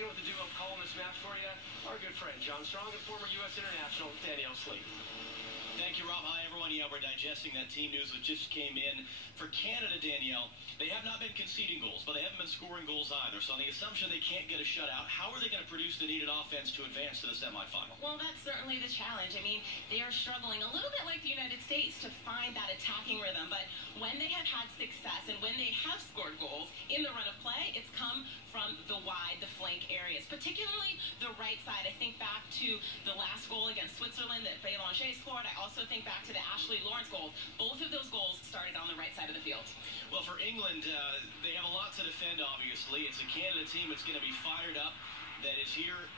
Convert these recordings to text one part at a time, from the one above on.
Checking with the duo calling this match for you, our good friend John Strong and former U.S. International Danielle Slaton. Thank you, Rob. Hi, everyone. Yeah, we're digesting that team news that just came in. For Canada, Danielle, they have not been conceding goals, but they haven't been scoring goals either. So on the assumption they can't get a shutout, how are they going to produce the needed offense to advance to the semifinal? Well, that's certainly the challenge. I mean, they are struggling a little bit like the United States to find that attacking rhythm. But when they have had success and when they have scored goals in the run of play, it's come from the wide, the flank areas, particularly the right side. I think back to the last goal against Switzerland that Bélanger scored. I also think back to the Ashley Lawrence goal. Both of those goals started on the right side of the field. Well, for England, they have a lot to defend, obviously. It's a Canada team that's going to be fired up, that is here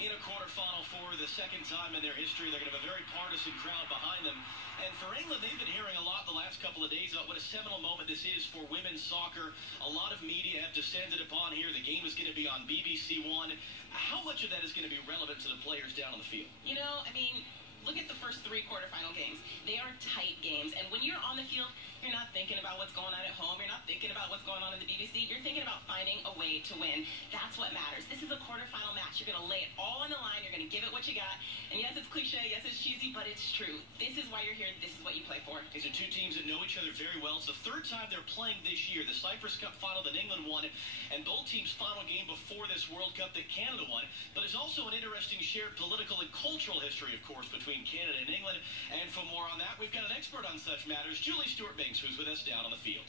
in a quarterfinal for the second time in their history. They're going to have a very partisan crowd behind them. And for England, they've been hearing a lot the last couple of days about what a seminal moment this is for women's soccer. A lot of media have descended upon here. The game is going to be on BBC One. How much of that is going to be relevant to the players down on the field? You know, I mean, look at the first 3 quarterfinal games. They are tight games. And when you're on the field, you're not thinking about what's going on at home. You're not thinking about what's going on in the BBC. You're thinking about finding a way to win. That's what matters. This is a quarterfinal match. You're going to lay it all on the line. You're going to give it what you got. And yes, it's cliche. Yes, it's cheesy, but it's true. This is why you're here. This is what you play for. These are two teams that know each other very well. It's the third time they're playing this year. The Cyprus Cup final that England won, and both teams' final game before this World Cup that Canada won. But there's also an interesting shared political and cultural history, of course, between Canada and England. And for more on that, we've got an expert on such matters, Julie Stewart-Banks, who's with us down on the field.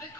The